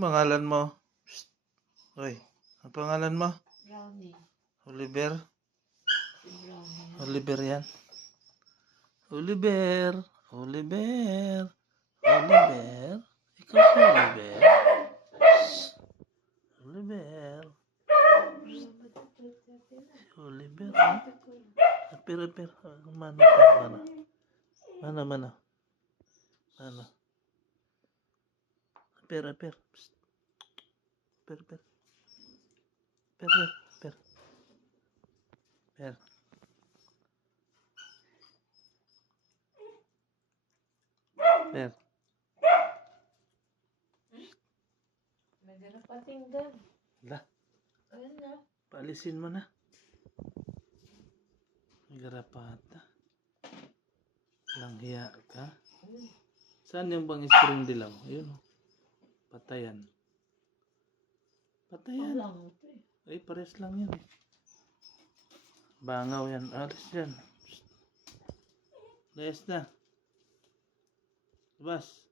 Pangalan mo? Psst. Hoy, ang pangalan mo? Brownie. Oliver? Si Brownie. Oliver yan. Oliver. Oliver. Oliver. Ikaw si Oliver. Psst. Oliver. Si Oliver, ha? Apir. Mana. Mana. Apir. Psst. Per. Per. Nandiyan na patinggan. Lah, Ayan na. paalisin mo na. Garapata. Langhiya ka. Saan yung pang spring dilaw? Yun. Patayan. Lang ito eh. Ay, pares lang yan eh. Bangaw yan. Alis yan. Layas na. Labas.